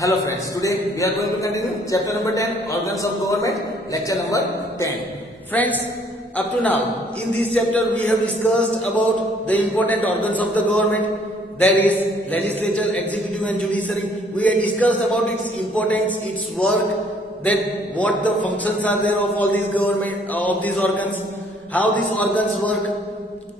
Hello friends, today we are going to continue chapter number 10, Organs of Government, lecture number 10. Friends, up to now in this chapter we have discussed about the important organs of the government, that is legislature, executive and judiciary. We have discussed about its importance, its work, that what the functions are there of all these government, of these organs, how these organs work,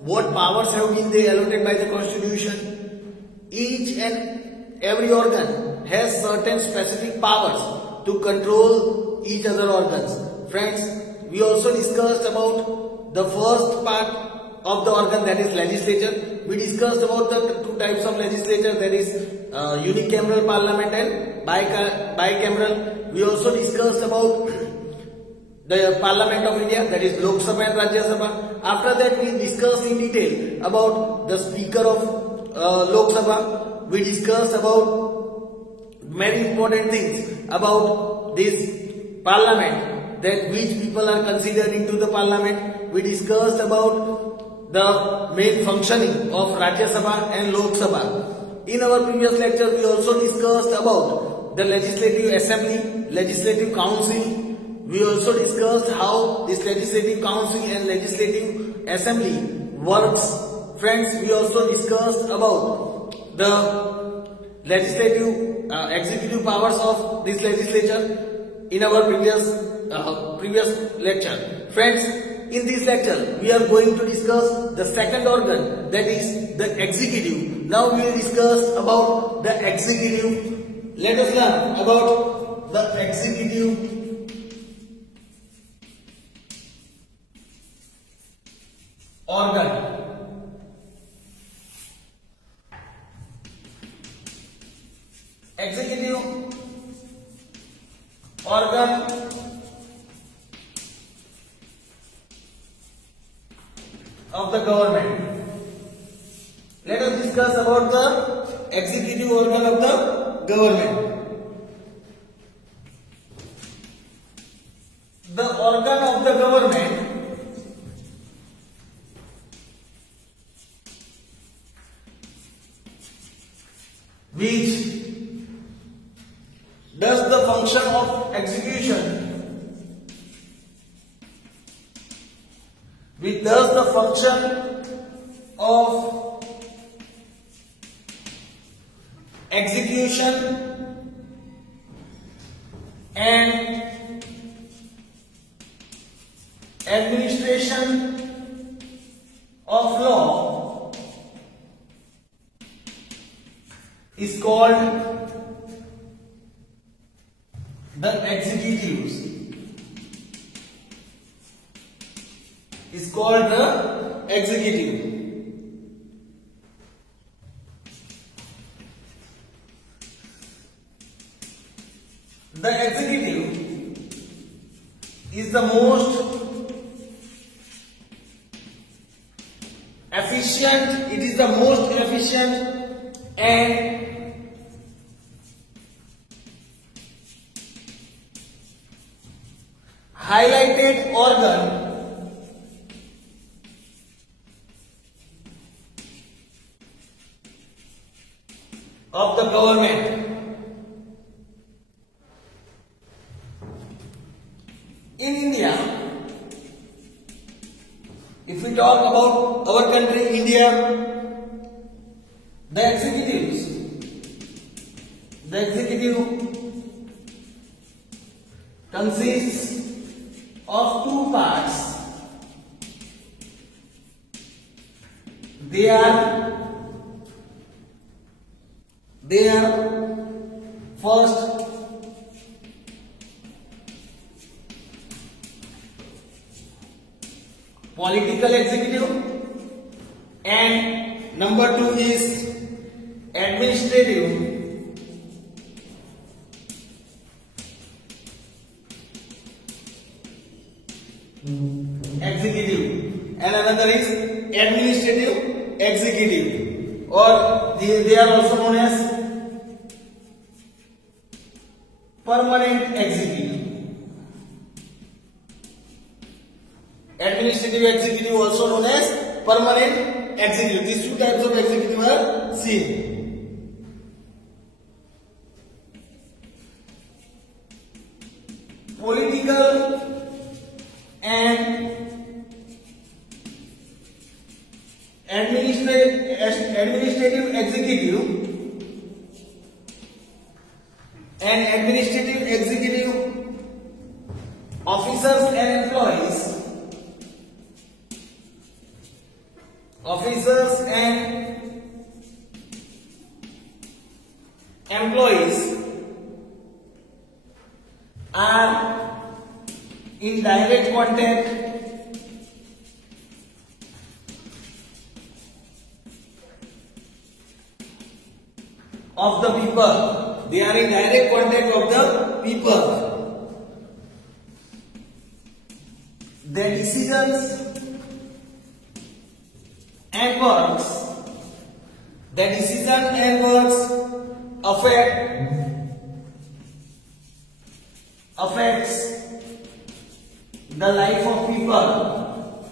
what powers have been they allotted by the constitution. Each and every organ has certain specific powers to control each other organs. Friends, we also discussed about the first part of the organ, that is legislature. We discussed about the two types of legislature, that is unicameral parliament and bicameral. We also discussed about the Parliament of India, that is Lok Sabha and Rajya Sabha. After that we discussed in detail about the speaker of Lok Sabha. We discussed about many important things about this parliament, that which people are considered into the parliament. We discussed about the main functioning of Rajya Sabha and Lok Sabha. In our previous lecture we also discussed about the legislative assembly, legislative council. We also discussed how this legislative council and legislative assembly works. Friends, we also discussed about the legislative executive powers of this legislature in our previous lecture. Friends, in this lecture we are going to discuss the second organ, that is the executive. Now we will discuss about the executive. Let us learn about the executive organ. Executive organ of the government. Let us discuss about the executive organ of the government. The organ of the government which does the function of execution, which does the function of execution and administration of law is called the executives. Is called the executive. The executive is the most efficient, it is the most efficient and highlighted organ of the government. In India, if we talk about our country, India, the executive consists of two parts. They are first political executive and number two is administrative executive, and another is administrative executive, or they are also known as permanent executive. Administrative executive also known as permanent executive. These two types of executive are seen. political and administrative executive officers and employees are in direct contact of the people. They are in direct contact of the people. Their decisions and works affects the life of people.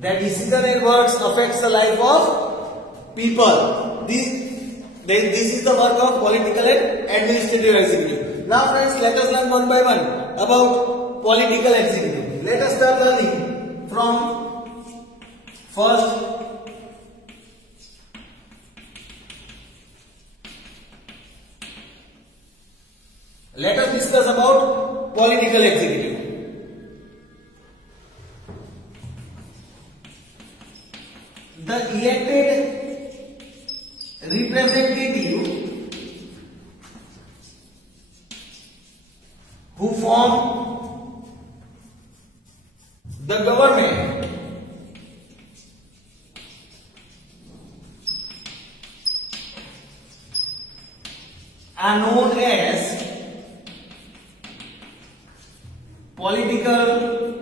Their decision and works affects the life of people. This is the work of political and administrative executive. Now friends, let us learn one by one about political executive. Let us start learning from first. Let us discuss about political executive. The elected representative who form the government are known as political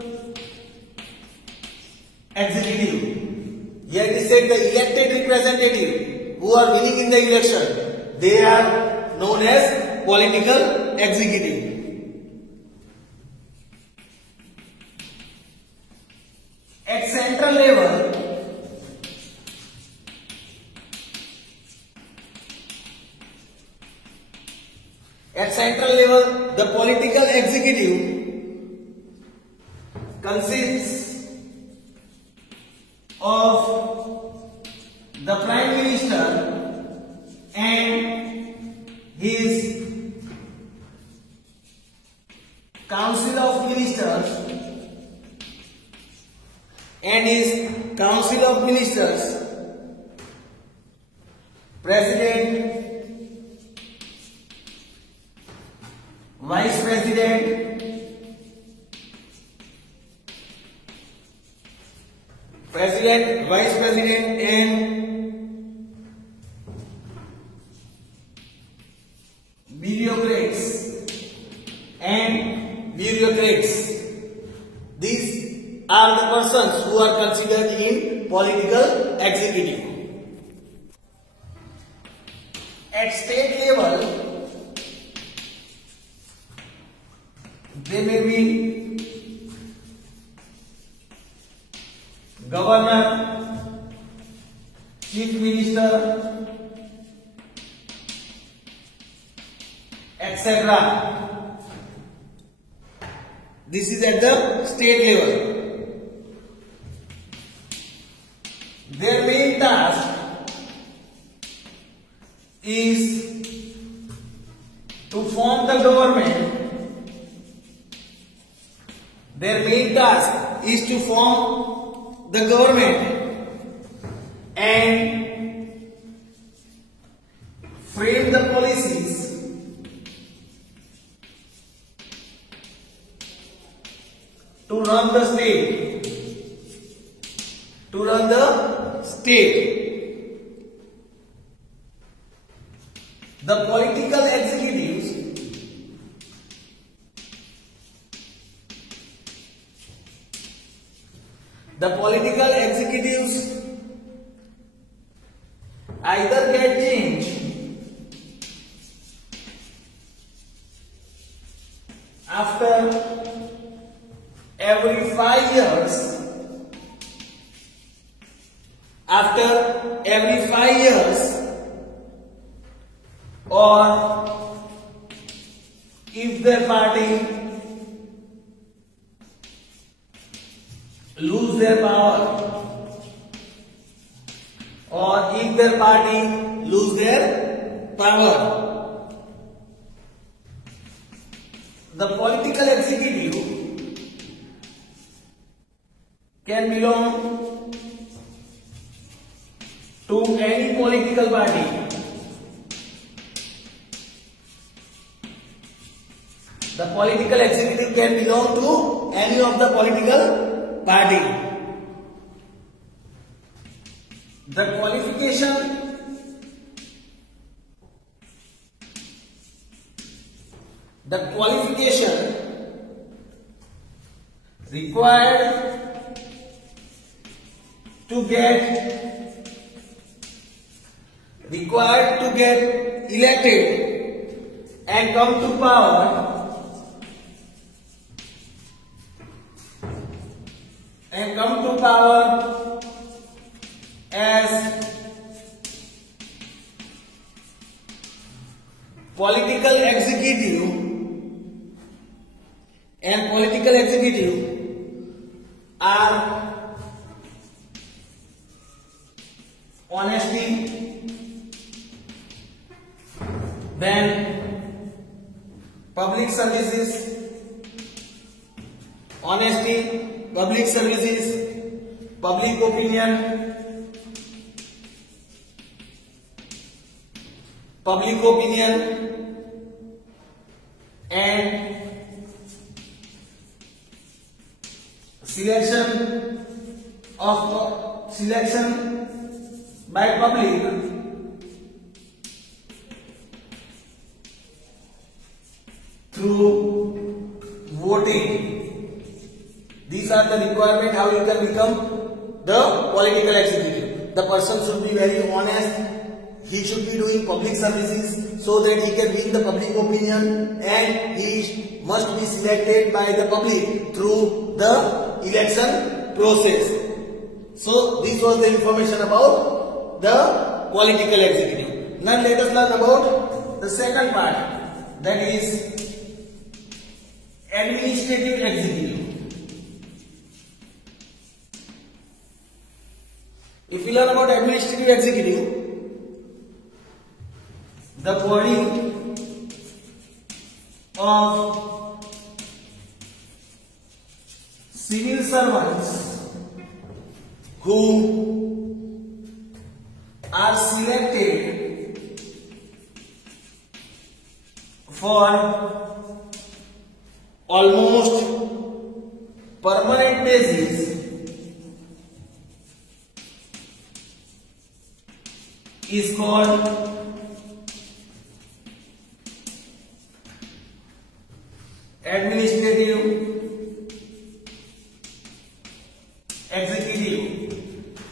executive. Here it is said the elected representative who are winning in the election, they are known as political executive. At central level, the political executive consists of the Prime Minister and his Council of Ministers, President, Vice President, Vice President and bureaucrats. These are the persons who are considered in political executive. At state level, they may be governor, chief minister, etc. This is at the state level. Their main task is to form the government. Their main task is to form the government and frame the policies to run the state. The political executives either get changed after every 5 years, or if if their party lose their power, or if their party lose their power, the political executive can belong to any political party. The political executive can belong to any of the political party. The qualification required to get elected and come to power as political executive, and political executive are honesty, then public services, honesty, public services, public opinion, and selection by public through voting. These are the requirements how you can become the political executive. The person should be very honest. He should be doing public services so that he can win the public opinion, and he must be selected by the public through the election process. So this was the information about the political executive. Now let us learn about the second part, that is administrative executive. If we learn about administrative executive, the body of civil servants who are selected for almost permanent basis is called administrative executive.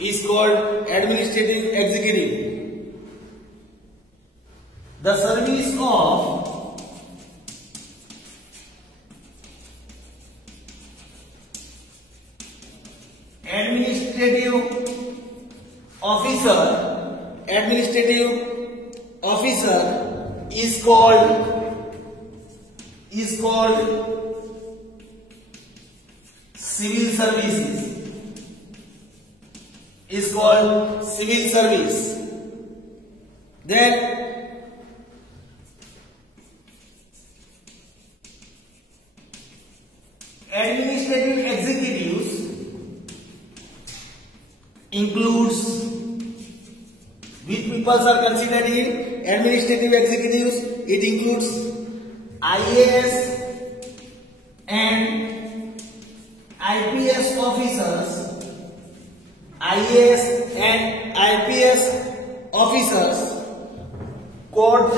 Is called administrative executive. The service of administrative officer is called civil services. Is called civil service. Then administrative executives includes, which people are considered in administrative executives? It includes IAS and IPS officers, court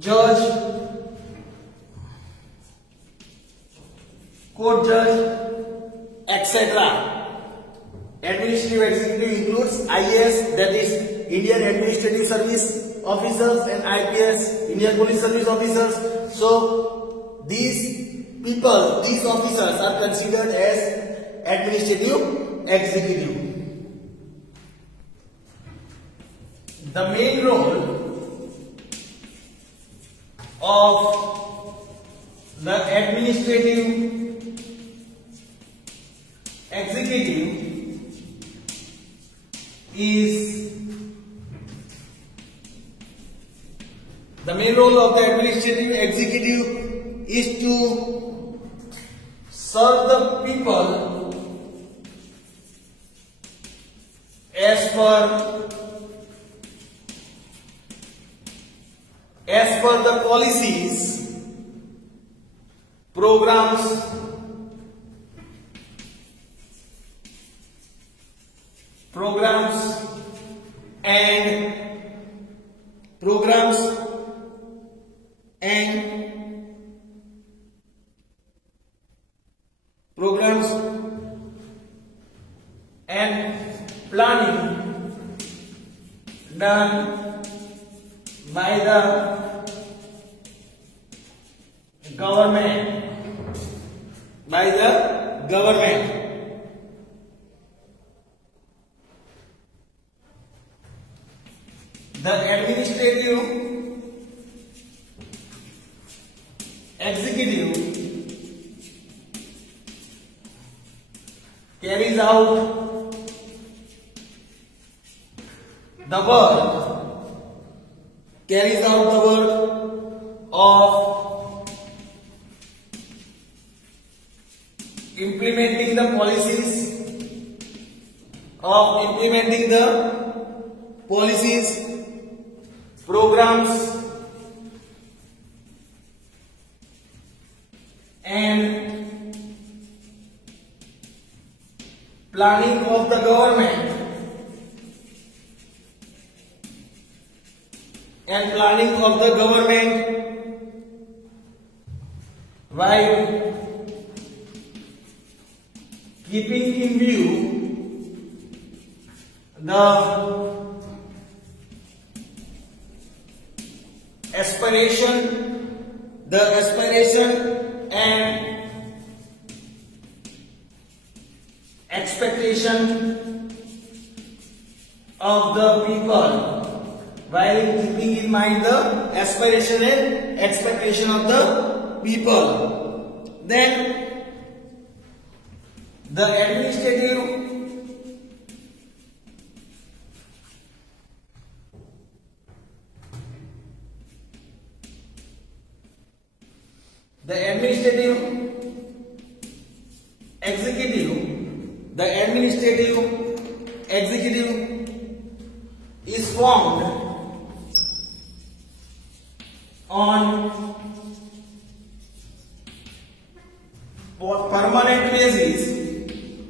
judge, etc. Administrative executive includes IAS, that is Indian Administrative Service officers, and IPS, Indian Police Service officers. So these people, these officers are considered as administrative executive. The main role of the administrative executive is the main role of the administrative executive is to serve the people as per the policies, programs, and planning done by the government. The administrative executive carries out the work of implementing the policies, programs, and planning of the government, while keeping in view the aspiration and expectation of the people, while keeping in mind the aspiration and expectation of the people. Then the administrative executive is formed on permanent basis.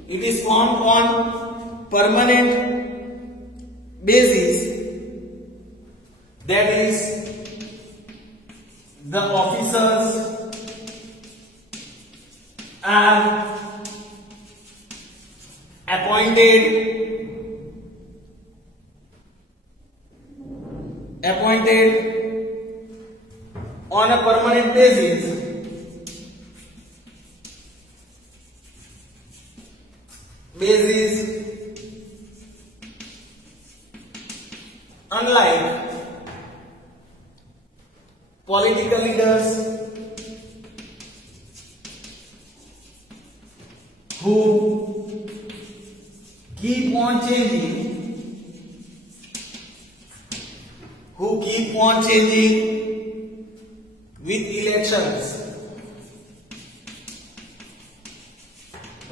It is formed on permanent basis. That is, the officers are appointed on a permanent basis. Unlike political leaders who keep on changing with elections.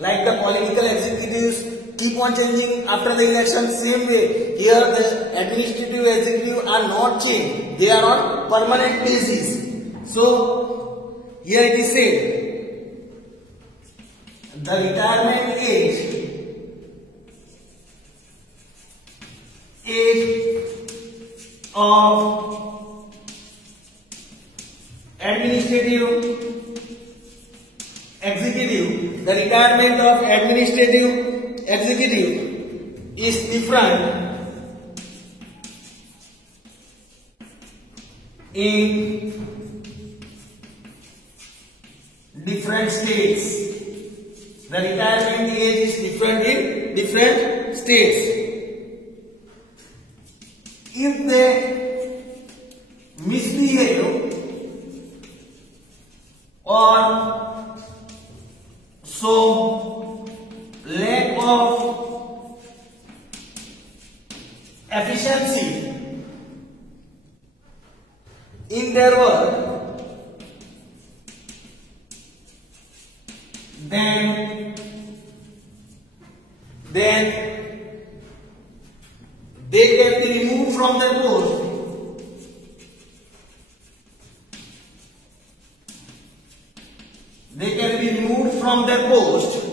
Like the political executives keep on changing after the election, same way here the administrative executive are not changed, they are on permanent basis. So here it is said, the retirement age of administrative executive, the retirement of administrative executive is different in different states. The retirement age is different in different states. If they misbehave then they can be removed from their post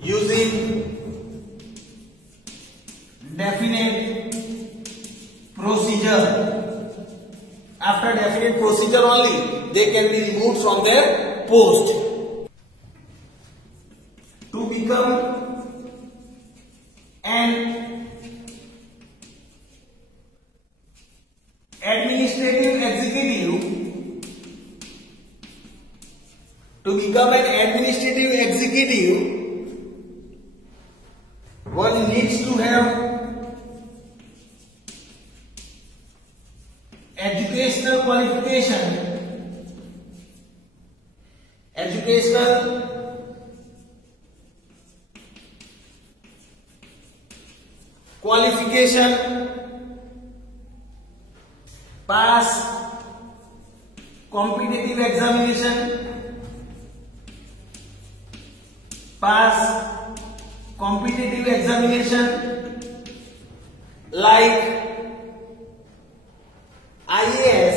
using definite procedure. After definite procedure only they can be removed from their post. To become an administrative executive, one needs to have educational qualification, pass competitive examination, like IAS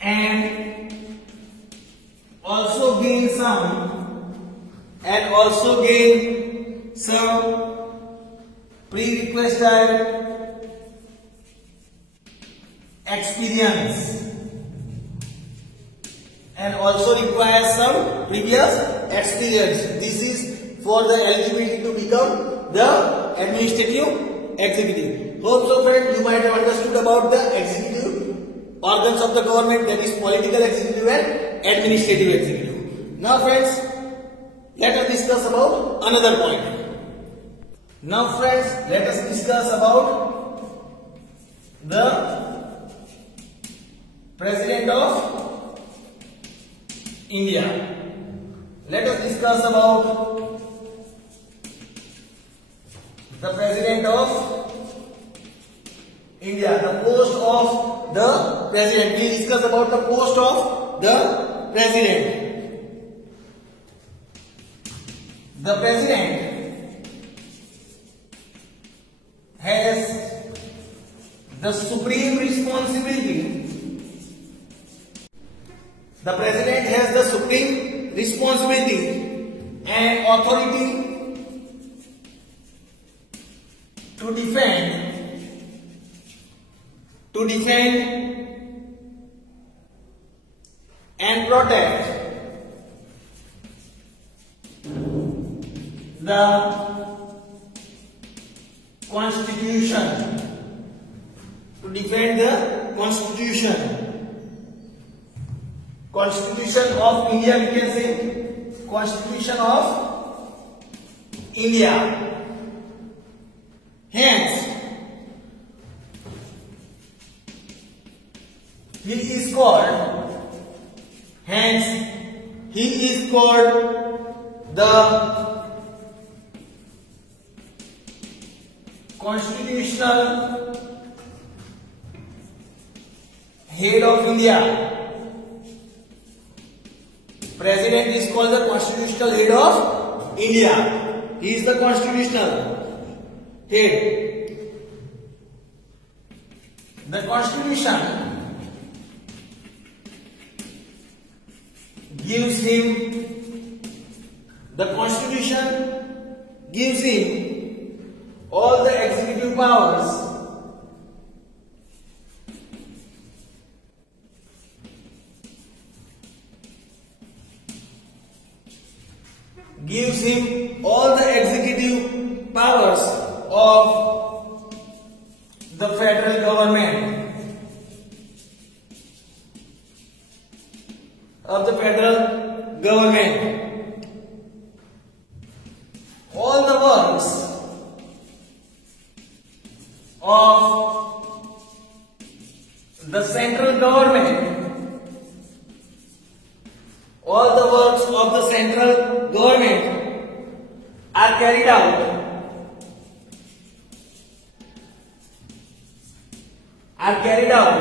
and also gain some prerequisite experience and also require some previous experience. This is for the eligibility to become the administrative executive. Hope so friends you might have understood about the executive organs of the government, that is political executive and administrative executive. Now friends, let us discuss about another point. Now friends, let us discuss about the President of India. Let us discuss about the President of India, the post of the President. We will discuss about the post of the President. The President has the supreme responsibility. The President has the supreme responsibility and authority to defend and protect the Constitution. To defend the Constitution of India, we can say Constitution of India. Hence, he is called the constitutional head of India. President is called the constitutional head of India. He is the constitutional head. The Constitution gives him all the executive powers of the federal government. All the works of the central government, are carried out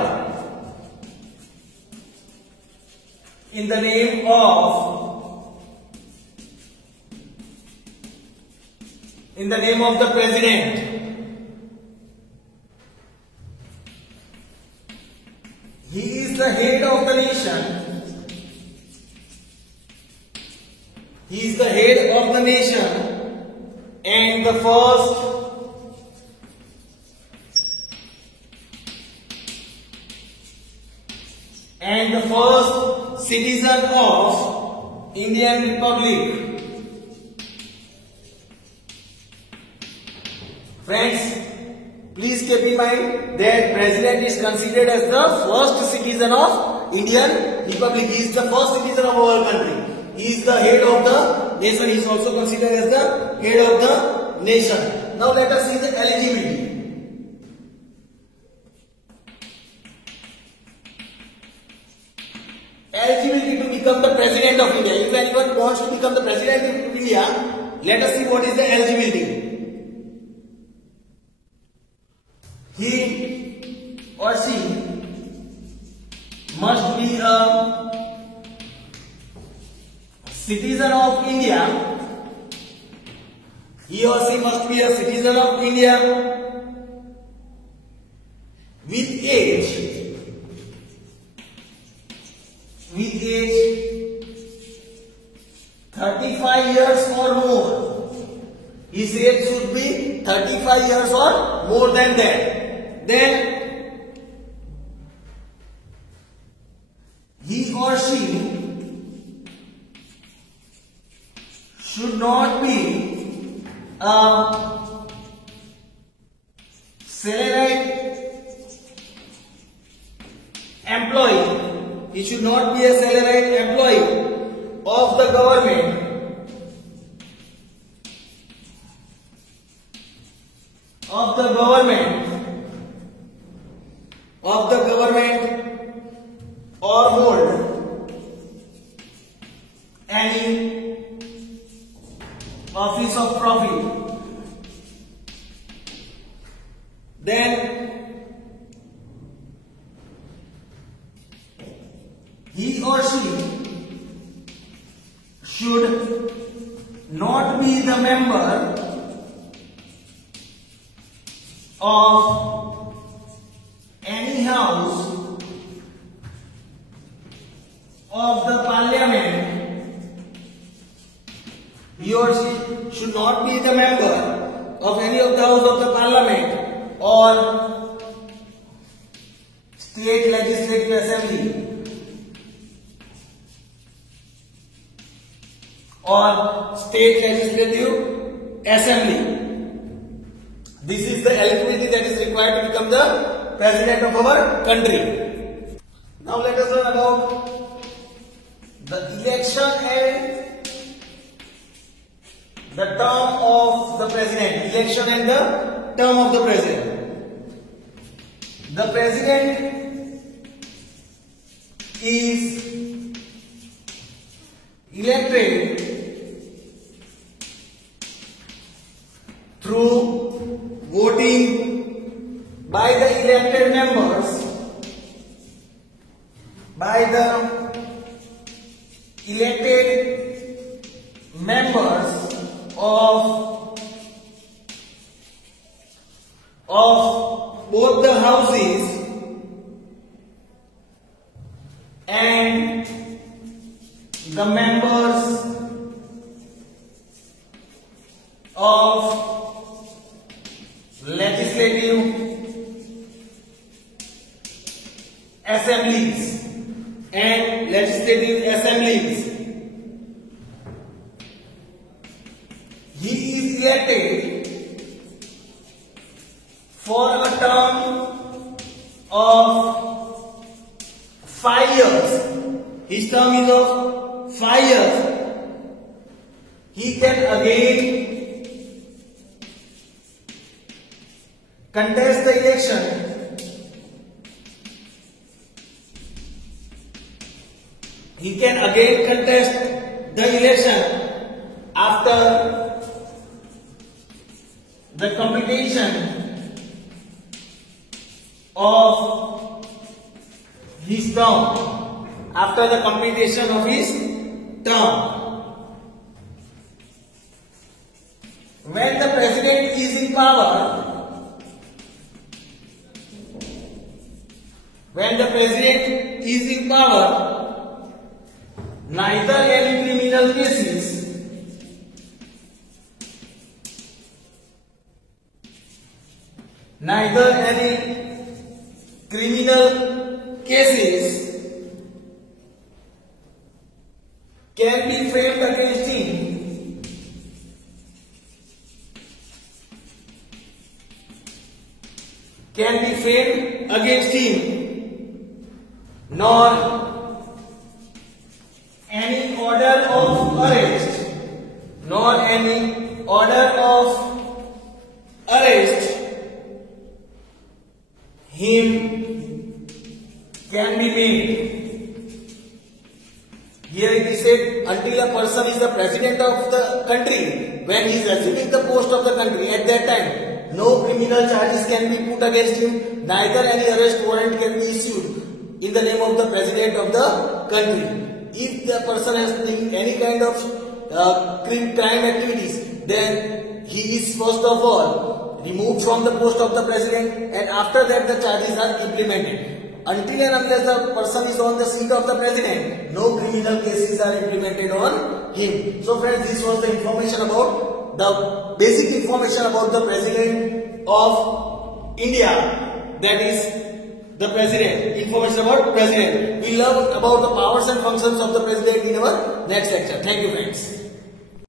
in the name of the president. He is the head of the nation. He is the head of the nation and the first citizen of Indian Republic. Friends, please keep in mind that President is considered as the first citizen of Indian Republic. He is the first citizen of our country. He is the head of the nation. He is also considered as the head of the nation. Now let us see the eligibility. Eligibility to become the President of India. If anyone wants to become the President of India, let us see what is the eligibility. He or she must be a citizen of India. He or she must be a citizen of India with age 35 years or more. His age should be 35 years or more than that. Then he or she should not be a salaried employee. He should not be a salaried employee of the government or hold any office of profit. Then he or she should not be the member of any house of the parliament. He or she should not be the member of any of the house of the parliament or state legislative assembly or state legislative assembly. This is the eligibility that is required to become the president of our country. Now let us learn about the election and the term of the president. Election and the term of the president. The president is elected through voting by the elected members, of both the houses and the members of legislative assemblies and legislative assemblies. He is elected for a term of 5 years. His term is of 5 years. He can again contest the election after the completion of his term. after the completion of his term. When the president is in power, neither any criminal cases can be framed against him nor any order of arrest him can be made. Here it is said, until a person is the president of the country, when he is assuming the post of the country, at that time, no criminal charges can be put against him, neither any arrest warrant can be issued in the name of the president of the country. If the person has done any kind of crime activities, then he is first of all removed from the post of the president, and after that the charges are implemented. Until and unless the person is on the seat of the president, no criminal cases are implemented on him. So friends, this was the information about the basic information about the president of India, that is the president, information about president. We learn about the powers and functions of the president in our next lecture. Thank you friends.